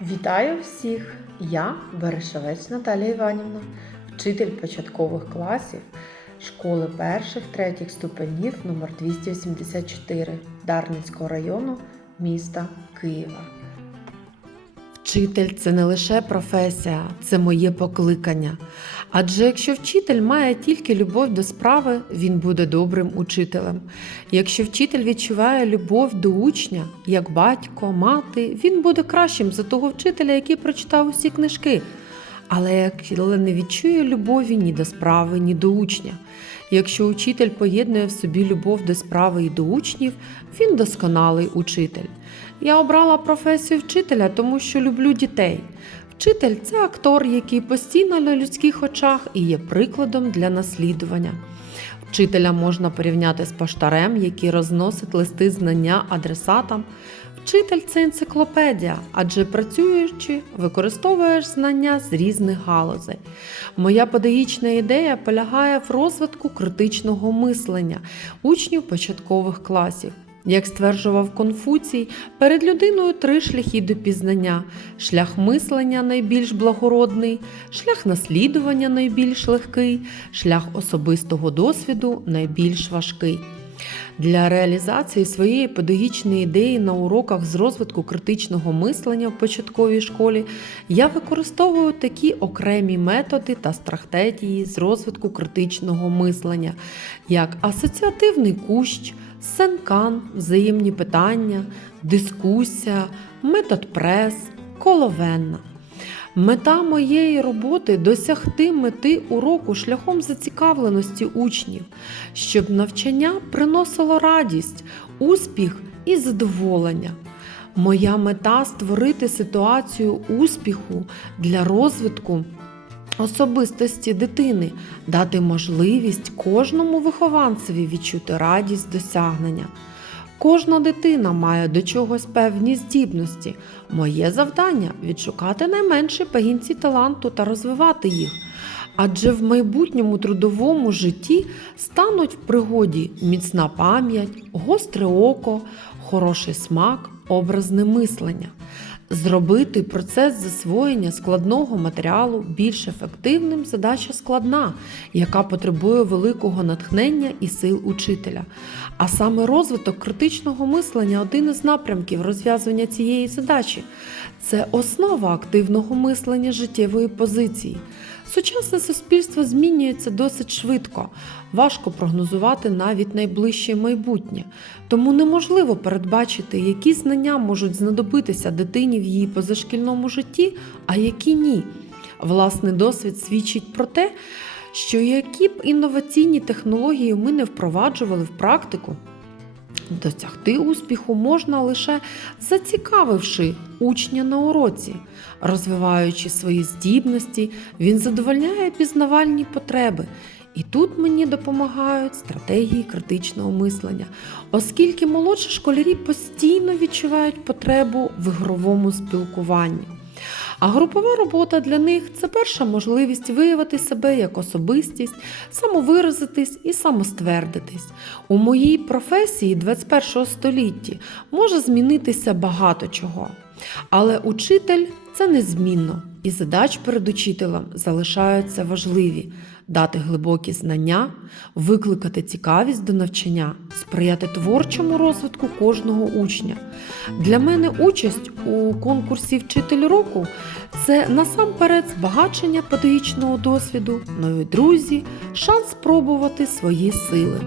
Вітаю всіх! Я Берешевець Наталія Іванівна, вчитель початкових класів школи перших третіх ступенів номер 284 Дарницького району міста Києва. Вчитель це не лише професія, це моє покликання. Адже якщо вчитель має тільки любов до справи, він буде добрим учителем. Якщо вчитель відчуває любов до учня, як батько, мати, він буде кращим за того вчителя, який прочитав усі книжки. Але не відчує любові ні до справи, ні до учня. Якщо учитель поєднує в собі любов до справи і до учнів, він досконалий учитель. Я обрала професію вчителя, тому що люблю дітей. Вчитель це актор, який постійно на людських очах і є прикладом для наслідування. Вчителя можна порівняти з поштарем, який розносить листи знання адресатам. Вчитель це енциклопедія, адже працюючи, використовуєш знання з різних галузей. Моя педагогічна ідея полягає в розвитку критичного мислення учнів початкових класів. Як стверджував Конфуцій, перед людиною три шляхи до пізнання: шлях мислення найбільш благородний, шлях наслідування найбільш легкий, шлях особистого досвіду найбільш важкий. Для реалізації своєї педагогічної ідеї на уроках з розвитку критичного мислення в початковій школі я використовую такі окремі методи та стратегії з розвитку критичного мислення, як асоціативний кущ, сенкан, взаємні питання, дискусія, метод прес, коловенна. Мета моєї роботи досягти мети уроку шляхом зацікавленості учнів, щоб навчання приносило радість, успіх і задоволення. Моя мета створити ситуацію успіху для розвитку особистості дитини, дати можливість кожному вихованцеві відчути радість досягнення. Кожна дитина має до чогось певні здібності. Моє завдання відшукати найменші пагінці таланту та розвивати їх. Адже в майбутньому трудовому житті стануть в пригоді міцна пам'ять, гостре око, хороший смак, образне мислення. Зробити процес засвоєння складного матеріалу більш ефективним задача складна, яка потребує великого натхнення і сил учителя. А саме розвиток критичного мислення один із напрямків розв'язування цієї задачі. Це основа активного мислення життєвої позиції. Сучасне суспільство змінюється досить швидко, важко прогнозувати навіть найближче майбутнє, тому неможливо передбачити, які знання можуть знадобитися дитині в її позашкільному житті, а які ні. Власний досвід свідчить про те, що які б інноваційні технології ми не впроваджували в практику, Досягти успіху можна лише зацікавивши учня на уроці, розвиваючи свої здібності, він задовольняє пізнавальні потреби. І тут мені допомагають стратегії критичного мислення, оскільки молодші школярі постійно відчувають потребу в ігровому спілкуванні. А групова робота для них це перша можливість виявити себе як особистість, самовиразитись і самоствердитись. У моїй професії 21 столітті може змінитися багато чого. Але учитель це незмінно, і задач перед учителем залишаються важливі дати глибокі знання, викликати цікавість до навчання, сприяти творчому розвитку кожного учня. Для мене участь у конкурсі Вчитель року це насамперед збагачення педагогічного досвіду, нові друзі, шанс спробувати свої сили.